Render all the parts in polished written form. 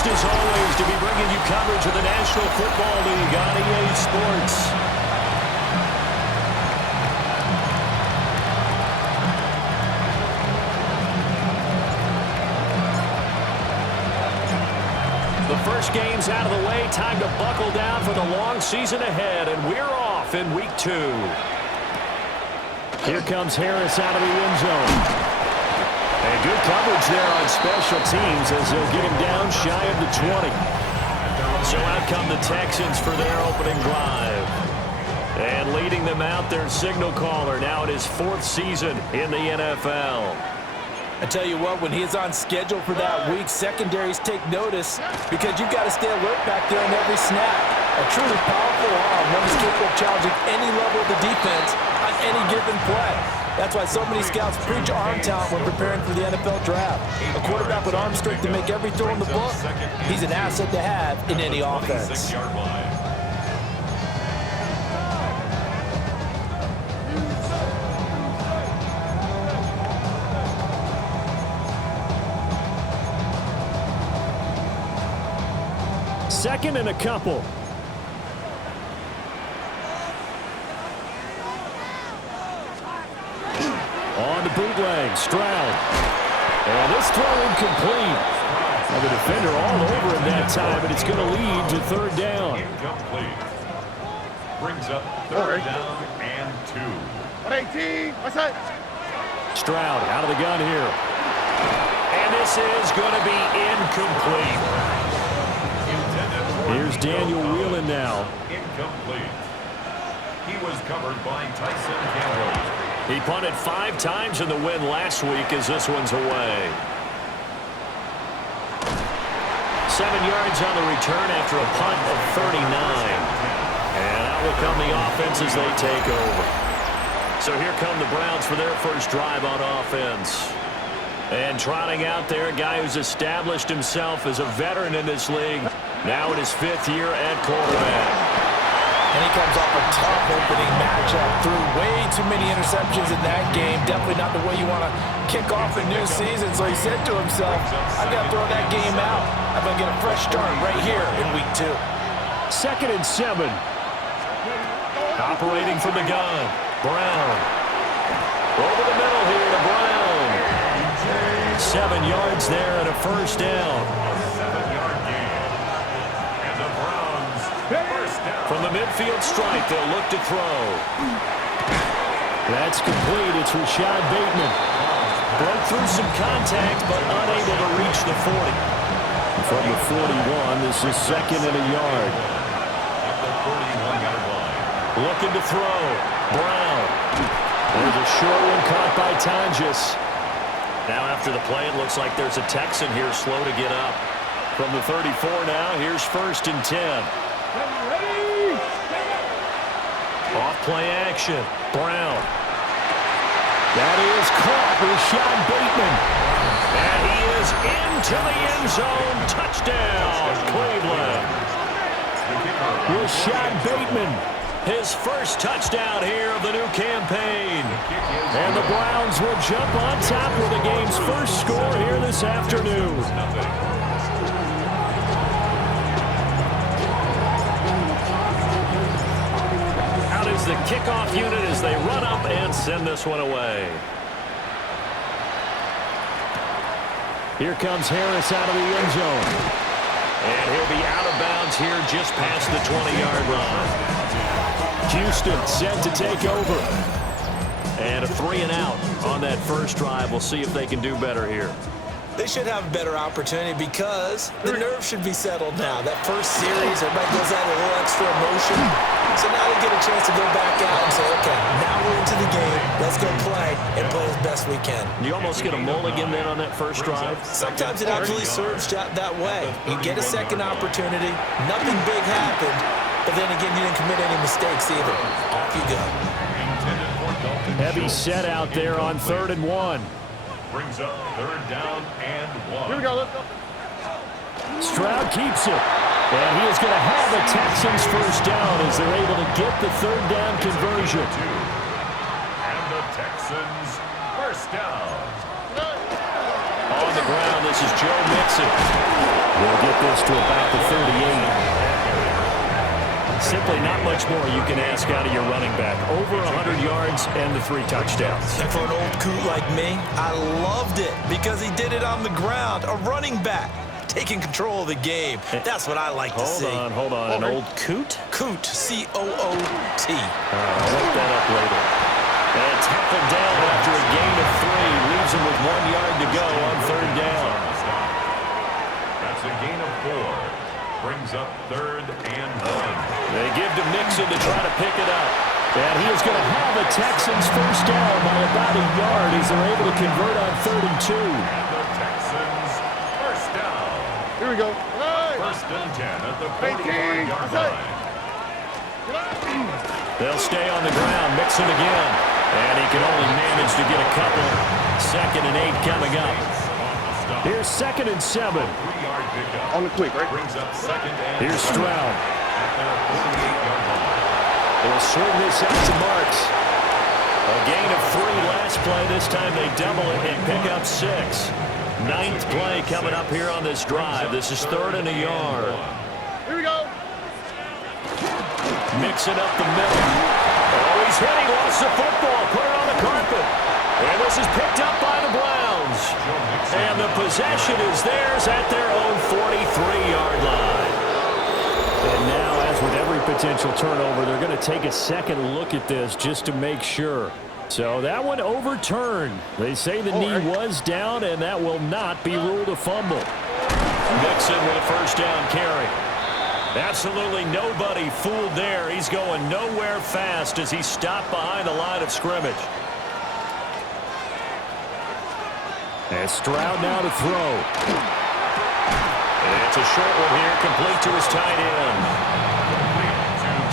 pleased as always to be bringing you coverage of the National Football League on EA Sports. The first game's out of the way. Time to buckle down for the long season ahead, and we're off in week 2. Here comes Harris out of the end zone. And good coverage there on special teams as they'll get him down shy of the 20. So out come the Texans for their opening drive. And leading them out, their signal caller, now in his 4th season in the NFL. I tell you what, when he's on schedule for that week, secondaries take notice because you've got to stay alert back there on every snap. A truly powerful arm, one is capable of challenging any level of the defense on any given play. That's why so many scouts preach arm talent when preparing for the NFL draft. A quarterback with arm strength to make every throw in the book, he's an asset to have in any offense. Second and a couple. On the bootleg, Stroud. And this throw incomplete. Now the defender all over him that time, but it's going to lead to 3rd down. Incomplete. Brings up 3rd down and 2. 118. What's that? Stroud out of the gun here. And this is going to be incomplete. Here's Daniel Whelan now. Incomplete. He was covered by Tyson Campbell. He punted 5 times in the win last week as this one's away. 7 yards on the return after a punt of 39. And out will come the offense as they take over. So here come the Browns for their first drive on offense. And trotting out there, a guy who's established himself as a veteran in this league. Now in his 5th year at quarterback. And he comes off a tough opening matchup. Threw way too many interceptions in that game. Definitely not the way you want to kick off a new season. So he said to himself, I've got to throw that game out. I'm going to get a fresh start right here in week 2. 2nd and 7. Operating from the gun. Brown. Over the middle here to Brown. 7 yards there and a first down. From the midfield stripe, they'll look to throw. That's complete. It's Rashad Bateman. Broke through some contact, but unable to reach the 40. From the 41, this is 2nd and a yard. Looking to throw. Brown. There's a short one caught by Tonjes. Now after the play, it looks like there's a Texan here slow to get up. From the 34 now, here's 1st and 10. Off play action. Brown. That is caught. Rashad Bateman. And he is into the end zone. Touchdown, Cleveland. Rashad Bateman. His first touchdown here of the new campaign. And the Browns will jump on top with the game's first score here this afternoon. The kickoff unit as they run up and send this one away. Here comes Harris out of the end zone. And he'll be out of bounds here just past the 20-yard line. Houston set to take over. And a 3 and out on that first drive. We'll see if they can do better here. They should have a better opportunity because the nerves should be settled now. That first series, everybody goes out with a little extra emotion. So now they get a chance to go back out and say, okay, now we're into the game. Let's go play and play as best we can. You almost get a mulligan then on that first drive. Sometimes it absolutely serves that way. You get a second opportunity. Nothing big happened. But then again, you didn't commit any mistakes either. Off you go. Heavy set out there on 3rd and 1. Brings up 3rd down and 1. Here we go. Let's go. Stroud keeps it. And he is going to have the Texans first down as they're able to get the 3rd down conversion. And the Texans first down. On the ground, this is Joe Mixon. We'll get this to about the 38. Simply not much more you can ask out of your running back. Over 100 yards and the 3 touchdowns. And for an old coot like me, I loved it because he did it on the ground. A running back taking control of the game. That's what I like to see. Hold on. An old coot? Coot, C-O-O-T. I'll look that up later. And tackled down after a gain of 3. Leaves him with 1 yard to go on 3rd down. That's a gain of 4. Brings up 3rd and 1. They give to Mixon to try to pick it up. And he is going to have a Texans first down by about a yard as they're able to convert on 3rd and 2. And the Texans first down. Here we go. First and 10 at the 45-yard line. They'll stay on the ground. Mixon again. And he can only manage to get a couple. 2nd and 8 coming up. Here's 2nd and 7. 3-yard pickup. On the quick, right? Brings up 2nd and Here's Stroud. at their 48-yard line. They'll swing this out to Marks. A gain of 3 last play. This time they double it and pick up 6. 9th play coming up here on this drive. This is 3rd and a yard. Here we go. Mixing up the middle. Oh, he's hit. He lost the football. Put it on the carpet. And this is picked up by the Browns. And the possession is theirs at their own 43-yard line. And now, as with every potential turnover, they're going to take a second look at this just to make sure. So that one overturned. They say the knee was down, and that will not be ruled a fumble. Mixon with a first down carry. Absolutely nobody fooled there. He's going nowhere fast as he stopped behind the line of scrimmage. And Stroud now to throw. And it's a short one here, complete to his tight end.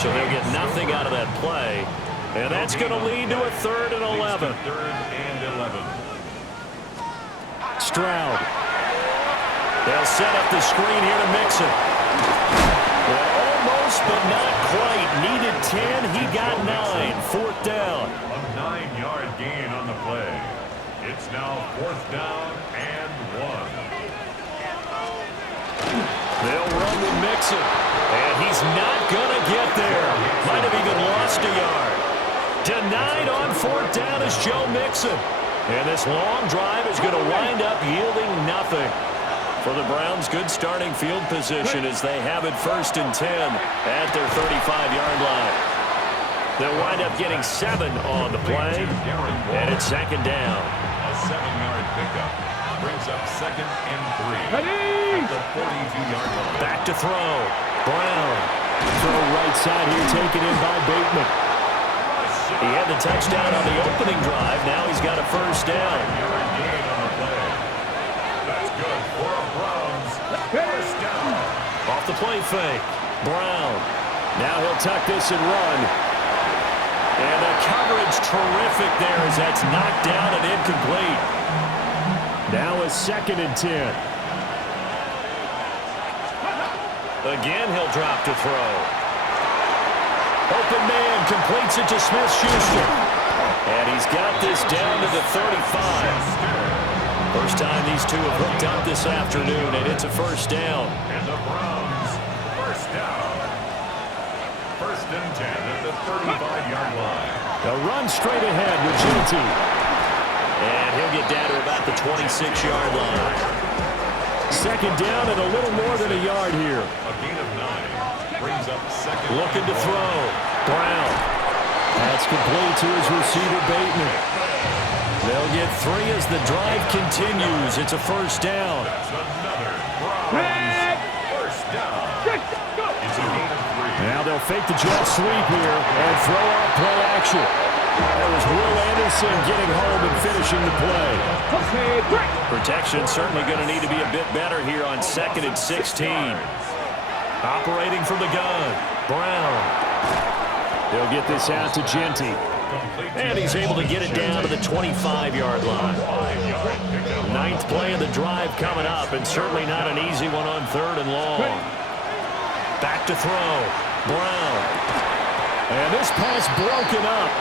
So they'll get nothing out of that play. And that's going to lead to a 3rd and 11. 3rd and 11. Stroud. They'll set up the screen here to Mixon. Well, almost, but not quite. Needed 10. He got 9. 4th down. A 9-yard gain on the play. It's now 4th down and 1. They'll run with Mixon. And he's not going to get there. Might have even lost a yard. Denied on 4th down is Joe Mixon. And this long drive is going to wind up yielding nothing. For the Browns, good starting field position as they have it 1st and 10 at their 35-yard line. They'll wind up getting 7 on the play. And it's 2nd down. A 7-yard pickup. Brings up 2nd and 3. At the 42-yard line. Back to throw. Brown. Throw right side here taken in by Bateman. He had the touchdown on the opening drive. Now he's got a first down. Yard gain on the play. That's good for a Browns. First down. Off the play fake. Brown. Now he'll tuck this and run. And the coverage terrific there as that's knocked down and incomplete. Now a 2nd and 10. Again, he'll drop to throw. Open man completes it to Smith-Schuster. And he's got this down to the 35. First time these two have hooked up this afternoon, and it's a first down. And the Browns first down. 1st and 10 at the 35-yard line. A run straight ahead with Genty. And he'll get down to about the 26-yard line. 2nd down and a little more than a yard here. A gain of 9. Brings up 2nd. Looking to throw. Brown. That's complete to his receiver, Bateman. They'll get 3 as the drive continues. It's a first down. That's another Browns first down. It's a gain of 3. Now they'll fake the jet sweep here and throw out play action. That was Will Anderson getting home and finishing the play. Protection certainly going to need to be a bit better here on 2nd and 16. Operating from the gun. Brown. They'll get this out to Genty. And he's able to get it down to the 25-yard line. 9th play of the drive coming up, and certainly not an easy one on 3rd and long. Back to throw. Brown. And this pass broken up.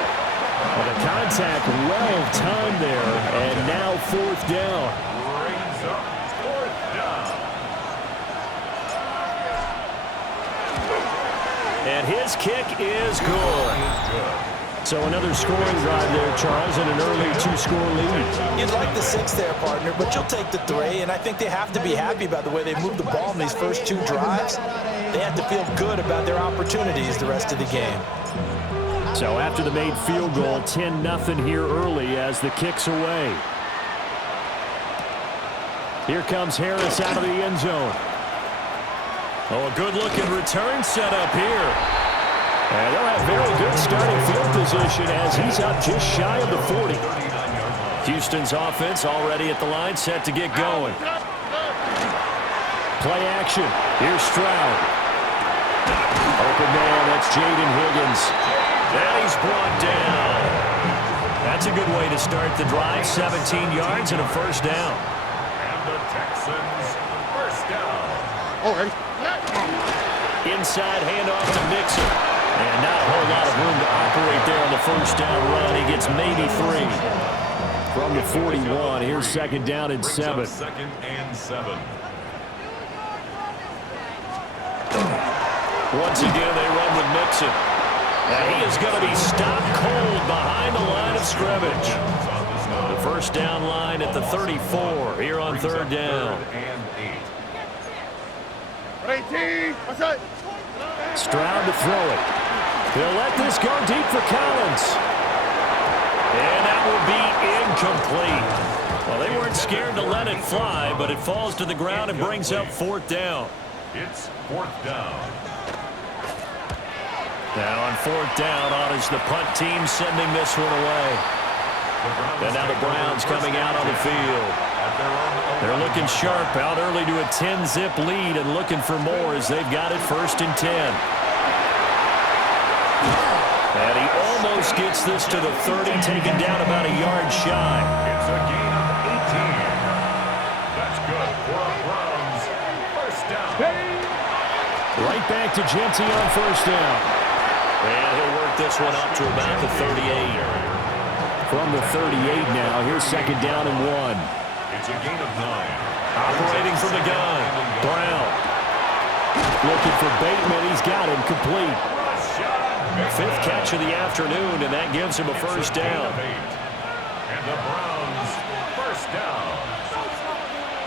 And the contact well timed there, and now 4th down. Brings up 4th down. And his kick is good. So another scoring drive there, Charles, and an early 2-score lead. You'd like the 6 there, partner, but you'll take the 3, and I think they have to be happy about the way they moved the ball in these first 2 drives. They have to feel good about their opportunities the rest of the game. So after the made field goal, 10-0 here early as the kick's away. Here comes Harris out of the end zone. Oh, a good-looking return set up here. And they'll have very good starting field position as he's up just shy of the 40. Houston's offense already at the line, set to get going. Play action. Here's Stroud. Open man, that's Jaden Higgins. And he's brought down. That's a good way to start the drive. 17 yards and a first down. And the Texans, first down. Oh, ready? Inside handoff to Mixon. And not a whole lot of room to operate there on the first down run. He gets maybe 3. From the 41, here's second down and 7. Second and 7. Once again, they run with Mixon. And he is going to be stopped cold behind the line of scrimmage. The first down line at the 34 here on third down. Ready, what's that? Stroud to throw it. He'll let this go deep for Collins. And that will be incomplete. Well, they weren't scared to let it fly, but it falls to the ground and brings up fourth down. It's fourth down. Now on fourth down, on is the punt team sending this one away. And now the Browns coming out on the field. They're looking sharp, out early to a 10-zip lead and looking for more as they've got it first and 10. And he almost gets this to the 30, taken down about a yard shy. It's a gain of 18. That's good for the Browns. First down. Right back to Genty on first down. And he'll work this one up to about the 38. From the 38 now, here's second down and 1. It's a gain of 9. Operating from the gun. Brown. Looking for Bateman. He's got him complete. Fifth catch of the afternoon, and that gives him a first down. And the Browns, first down.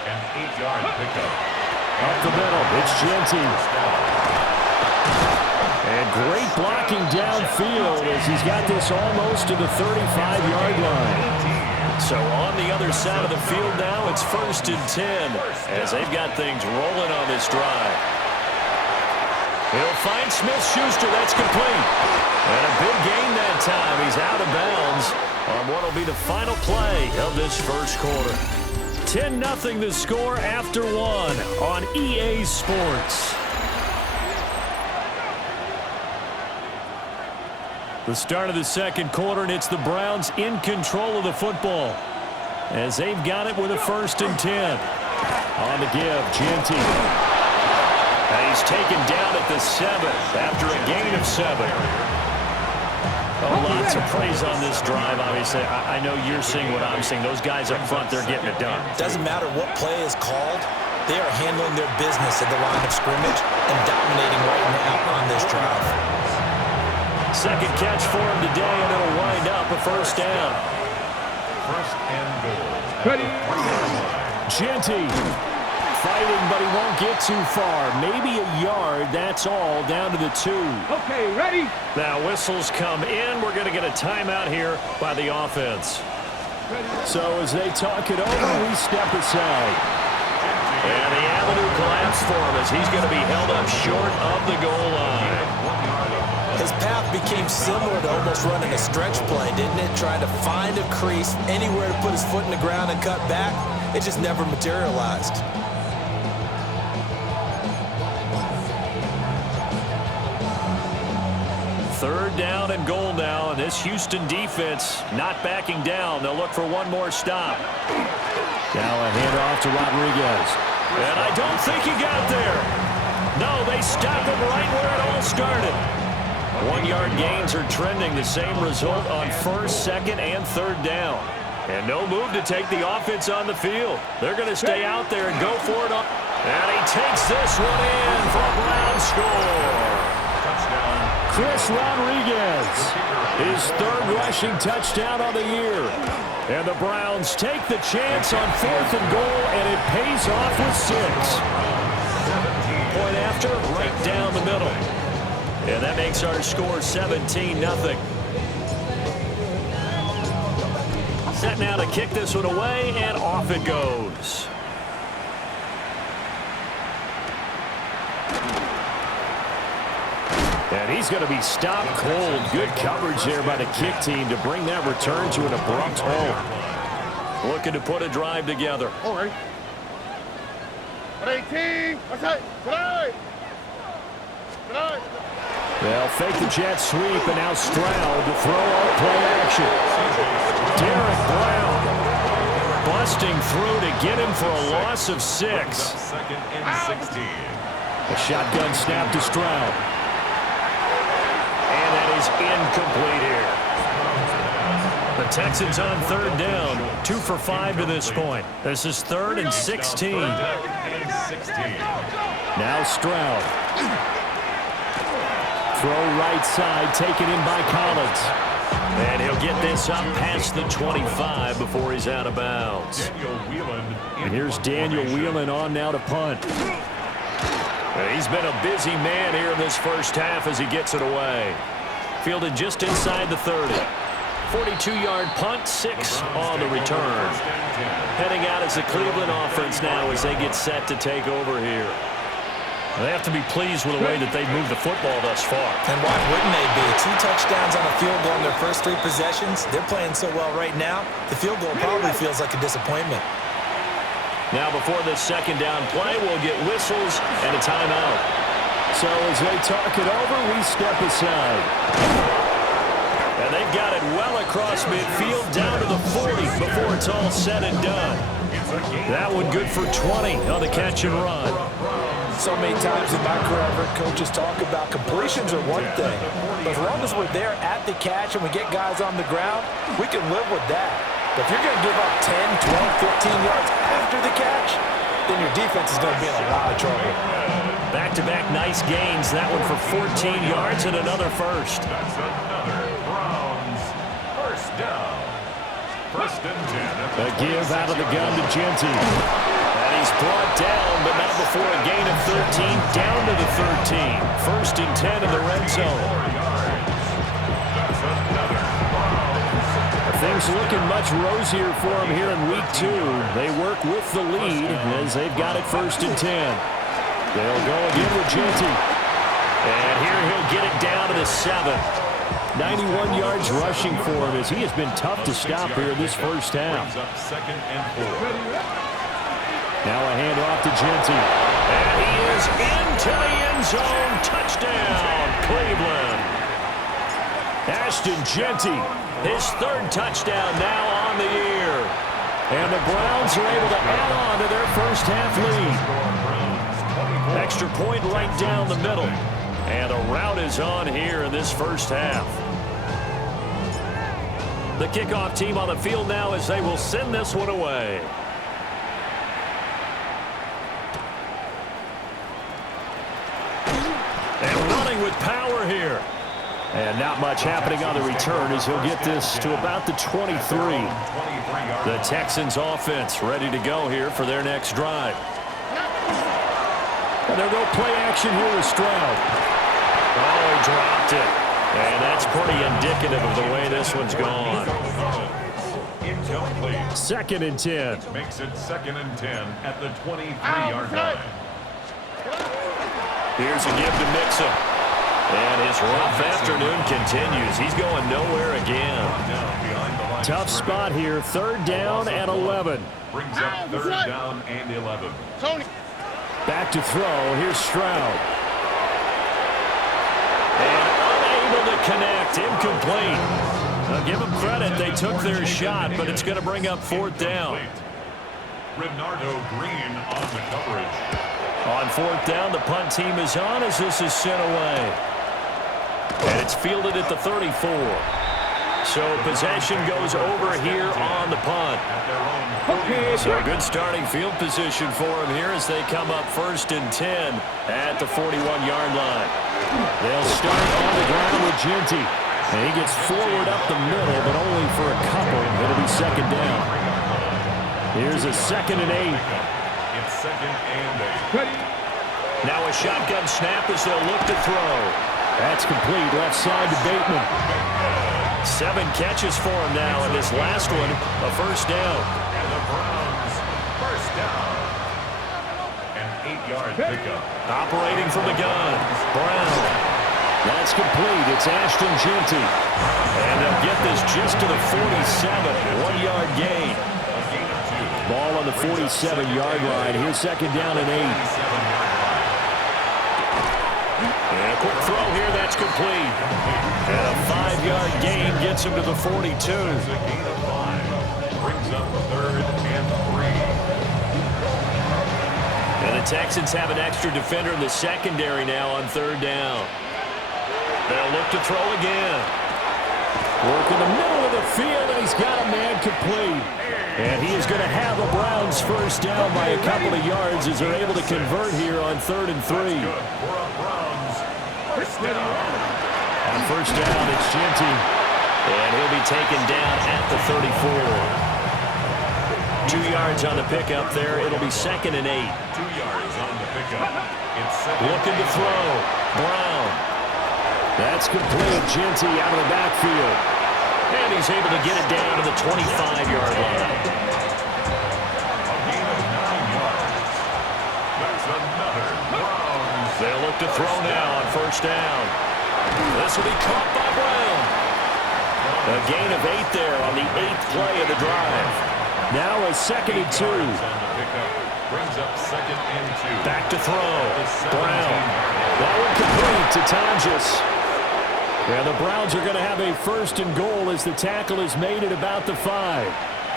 An 8-yard pickup. Up the middle, it's Genty. And great blocking downfield as he's got this almost to the 35-yard line. So on the other side of the field now, it's first and 10 as they've got things rolling on this drive. He'll find Smith-Schuster. That's complete. And a big gain that time. He's out of bounds on what will be the final play of this first quarter. 10-0 the score after 1 on EA Sports. The start of the second quarter, and it's the Browns in control of the football as they've got it with a first and 10. On the give, Genty. And he's taken down at the 7 after a gain of 7. Oh, lots of praise on this drive, obviously. I know you're seeing what I'm seeing. Those guys up front, they're getting it done. Doesn't matter what play is called. They are handling their business at the line of scrimmage and dominating right now on this drive. Second catch for him today, and it'll wind up a first down. First and goal. Ready. Genty fighting, but he won't get too far. Maybe a yard, that's all, down to the 2. Okay, ready. Now whistles come in. We're going to get a timeout here by the offense. So as they talk it over, we step aside. And the avenue collapsed for him as he's going to be held up short of the goal line. His path became similar to almost running a stretch play, didn't it? Trying to find a crease, anywhere to put his foot in the ground and cut back. It just never materialized. Third down and goal now, and this Houston defense not backing down. They'll look for one more stop. Now a handoff to Rodriguez. And I don't think he got there. No, they stop him right where it all started. 1-yard gains are trending. The same result on first, second, and third down. And no move to take the offense on the field. They're going to stay out there and go for it. And he takes this one in for a Brown score. Chris Rodriguez, his third rushing touchdown of the year. And the Browns take the chance on 4th and goal, and it pays off with 6. Point after, right down the middle. And that makes our score 17-0. Set now to kick this one away, and off it goes. And he's going to be stopped cold. Good coverage there by the kick team to bring that return to an abrupt halt. Looking to put a drive together. All right. 18. What's that? Tonight. They'll fake the jet sweep, and now Stroud to throw out play action. Derek Brown busting through to get him for a loss of 6. Second and 16. A shotgun snap to Stroud. And that is incomplete here. The Texans on 3rd down, 2 for 5 to this point. This is 3rd and 16. Now Stroud. Throw right side, taken in by Collins. And he'll get this up past the 25 before he's out of bounds. And here's Daniel Whelan on now to punt. He's been a busy man here in this first half as he gets it away. Fielded just inside the 30. 42-yard punt, 6 on the return. Heading out as the Cleveland offense now as they get set to take over here. They have to be pleased with the way that they've moved the football thus far. And why wouldn't they be? 2 touchdowns on a field goal in their first 3 possessions. They're playing so well right now, the field goal probably feels like a disappointment. Now before this second down play, we'll get whistles and a timeout. So as they talk it over, we step aside. And they've got it well across midfield down to the 40 before it's all said and done. That one good for 20 on the catch and run. So many times in my career, I've heard coaches talk about completions are one thing. But as long as we're there at the catch and we get guys on the ground, we can live with that. But if you're going to give up 10, 12, 15 yards after the catch, then your defense is going to be in a lot of trouble. Back-to-back nice gains. That one for 14 yards and another first. That's another Browns first down. 1st and 10. A give out of the gun to Genty. And he's brought down, but not before a gain of 13, down to the 13. 1st and 10 in the red zone. Things looking much rosier for him here in week 2. They work with the lead as they've got it 1st and 10. They'll go again with Genty. And here he'll get it down to the 7. 91 yards rushing for him as he has been tough to stop here in this first half. Now a handoff to Genty. And he is into the end zone. Touchdown, Cleveland. Ashton Genty, his 3rd touchdown now on the year. And the Browns are able to add on to their first half lead. Extra point right down the middle. And a rout is on here in this first half. The kickoff team on the field now as they will send this one away. And running with power here. And not much happening on the return as he'll get this to about the 23. The Texans offense ready to go here for their next drive. And they'll go play action here with Stroud. Oh, he dropped it. And that's pretty indicative of the way this one's gone. 2nd and 10. Makes it 2nd and 10 at the 23-yard line. Here's a give to Mixon. And his rough afternoon continues. He's going nowhere again. Tough spot here. 3rd down and 11. Brings up 3rd down and 11. Back to throw. Here's Stroud. And unable to connect. Incomplete. Now give them credit. They took their shot, but it's going to bring up 4th down. Renardo Green on the coverage. On 4th down, the punt team is on as this is sent away. And it's fielded at the 34. So possession goes over here on the punt. So a good starting field position for him here as they come up 1st and 10 at the 41-yard line. They'll start on the ground with Genty. And he gets forward up the middle, but only for a couple. It'll be second down. Here's a 2nd and 8. It's 2nd and 8. Now a shotgun snap as they'll look to throw. That's complete. Left side to Bateman. 7 catches for him now, and this last one, a first down. And the Browns, first down. An 8-yard pickup. Operating from the gun. Brown. That's complete. It's Ashton Genty. And they'll get this just to the 47. 1-yard gain. Ball on the 47-yard line. Here's second down and 8. And a quick throw here. That's complete. And a 5-yard gain gets him to the 42. It's a gain of 5. Brings up 3rd and 3. And the Texans have an extra defender in the secondary now on 3rd down. They'll look to throw again. Work in the middle of the field, and he's got a man complete. And he is going to have the Browns first down by a couple of yards as they're able to convert here on 3rd and 3. On first down, it's Genty. And he'll be taken down at the 34. 2 yards on the pickup there. It'll be 2nd and 8. 2 yards on the pickup. It's looking to throw. Brown. That's complete. Genty out of the backfield. And he's able to get it down to the 25-yard line. A gain of 9 yards. That's another Browns. They'll look to throw now on first down. This will be caught by Brown. A gain of 8 there on the 8th play of the drive. Now a 2nd and 2. Brings up 2nd and 2. Back to throw. Brown. That one complete to Tonjes. Yeah, the Browns are going to have a 1st and goal as the tackle is made at about the 5.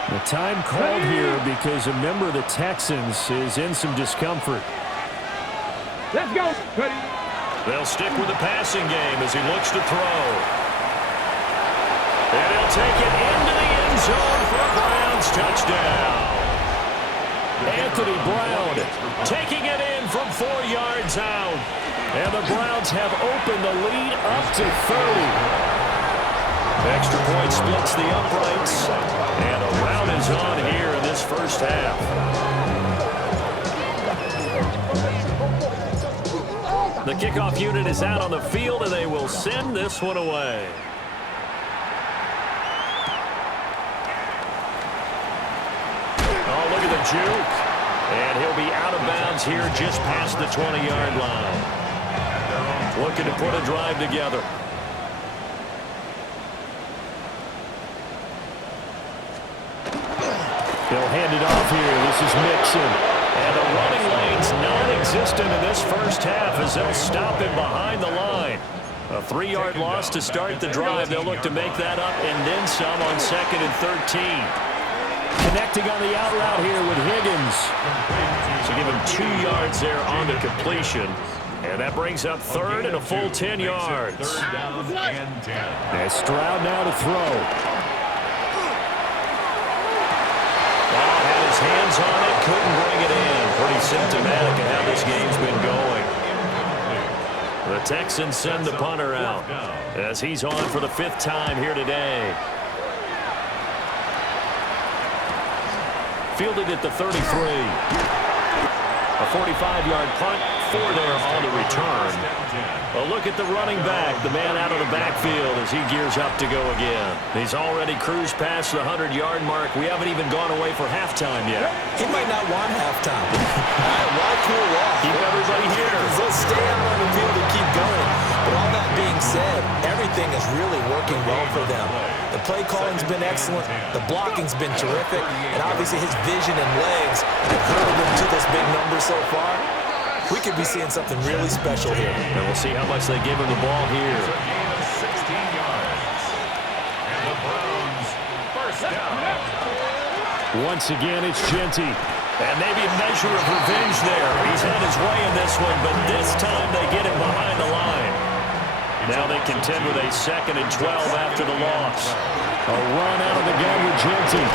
The time called here because a member of the Texans is in some discomfort. Let's go. Ready. They'll stick with the passing game as he looks to throw. And he'll take it into the end zone for a Browns touchdown. Anthony Brown taking it in from 4 yards out. And the Browns have opened the lead up to 30. Extra point splits the uprights. And a round is on here in this first half. The kickoff unit is out on the field, and they will send this one away. Oh, look at the juke. And he'll be out of bounds here just past the 20-yard line. Looking to put a drive together. They'll hand it off here. This is Mixon. And the running lane's non-existent in this first half as they'll stop him behind the line. A 3-yard loss to start the drive. They'll look to make that up and then some on 2nd and 13. Connecting on the out route here with Higgins. So give him 2 yards there on the completion. And that brings up 3rd and a full 10 yards. 3rd down and 10. And Stroud now to throw. Had his hands on it, couldn't bring it in. Pretty symptomatic of how this game's been going. The Texans send the punter out as he's on for the 5th time here today. Fielded at the 33. A 45-yard punt, 4 there on the return. A look at the running back, the man out of the backfield as he gears up to go again. He's already cruised past the 100-yard mark. We haven't even gone away for halftime yet. He might not want halftime. Why cool off? Keep everybody here. Let's stay out on the field and keep going. But all that being said, everything is really working well for them. The play calling's been excellent. The blocking's been terrific. And obviously his vision and legs have hurled them to this big number so far. We could be seeing something really special here. And we'll see how much they give him the ball here. It's a gain of 16 yards. And the Browns, first down. Once again, it's Genty. And maybe a measure of revenge there. He's had his way in this one, but this time they get him behind the line. Now they contend with a 2nd and 12 after the loss. A run out of the gun with Genty.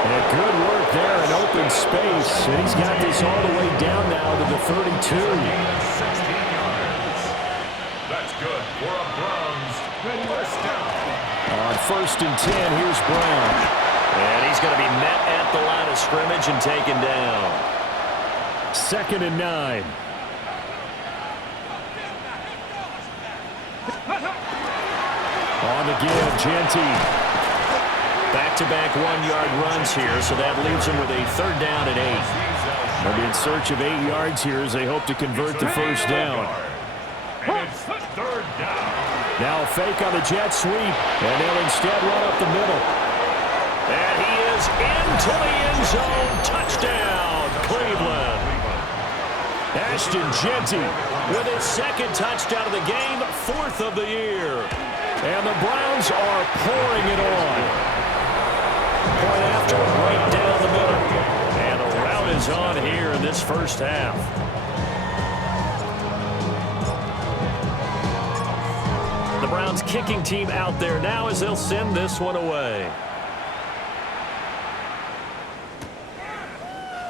And good work there in open space. And he's got this all the way down now to the 32. first and 10. Here's Brown. And he's going to be met at the line of scrimmage and taken down. 2nd and 9. On the give, Genty. Back-to-back one-yard runs here, so that leaves them with a 3rd down and 8. They'll be in search of 8 yards here as they hope to convert the first down. And it's 3rd down. Now a fake on the jet sweep, and they'll instead run up the middle. And he is into the end zone. Touchdown, Cleveland. Ashton Genty with his 2nd touchdown of the game, 4th of the year. And the Browns are pouring it on. Point after right down the middle. And the rout is on here in this first half. The Browns kicking team out there now as they'll send this one away.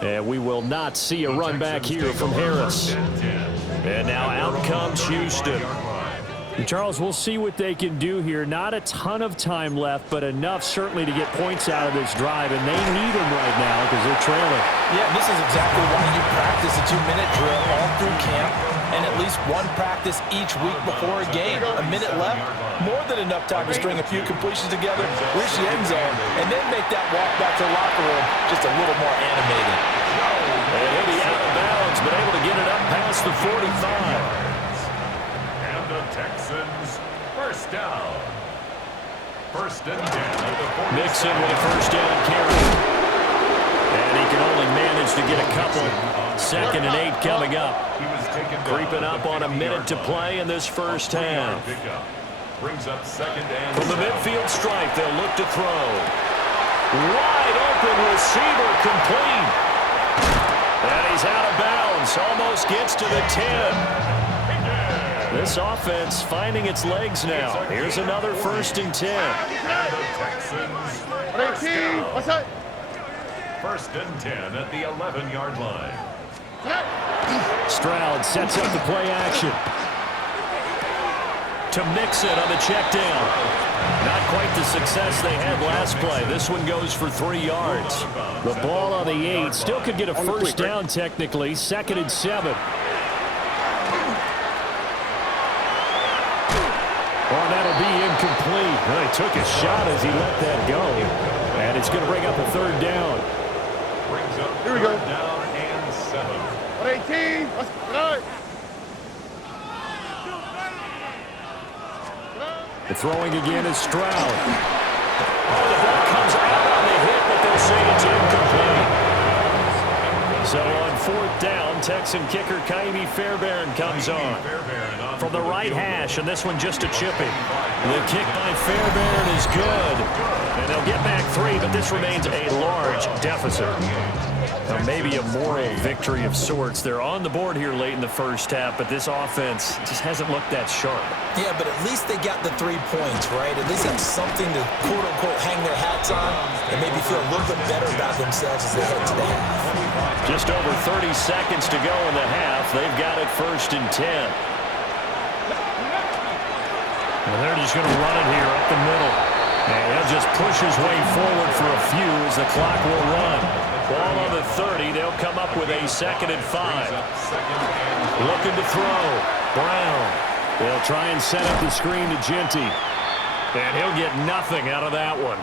And we will not see a run back here from Harris. And now out comes Houston. Charles, we'll see what they can do here. Not a ton of time left, but enough certainly to get points out of this drive, and they need them right now because they're trailing. Yeah, this is exactly why you practice a 2-minute drill all through camp and at least one practice each week before a game. A minute left, more than enough time to string a few completions together, reach the end zone, and then make that walk back to the locker room just a little more animated. And he'll be out of bounds, but able to get it up past the 45. The Texans, 1st down. 1st and 10 at the 40. Mixon with a 1st down carry. And he can only manage to get a couple. 2nd and 8 coming up. Creeping up on a minute to play in this first half. Brings up 2nd and From the midfield stripe, they'll look to throw. Wide open receiver complete. And he's out of bounds. Almost gets to the 10. This offense finding its legs now. Here's another 1st and 10. And the Texans, 1st down. What's that? 1st and 10 at the 11-yard line. Stroud sets up the play action. To Mixon on the check down. Not quite the success they had last play. This one goes for 3 yards. The ball on the 8. Still could get a 1st down technically. 2nd and 7. Oh, that'll be incomplete. Well, he took a shot as he let that go. And it's going to bring up a 3rd down. Brings up Here we go. 3rd down and 7. 18. Let's go. The throwing again is Stroud. Oh, the ball comes out on the hit, but they'll say it's incomplete. So on 4th down, Texan kicker Kaimi Fairbairn comes on. From the right hash, and this one just a chipping. The kick by Fairbairn is good. And they'll get back 3, but this remains a large deficit. Now maybe a moral victory of sorts. They're on the board here late in the first half, but this offense just hasn't looked that sharp. Yeah, but at least they got the 3 points, right? At least have something to, quote-unquote, hang their hats on and maybe feel a little bit better about themselves as they head to the half. Just over 30 seconds to go in the half. They've got it 1st and 10. And they're just going to run it here up the middle. And he'll just push his way forward for a few as the clock will run. Ball on the 30. They'll come up with a 2nd and 5. Looking to throw. Brown. They'll try and set up the screen to Genty. And he'll get nothing out of that one.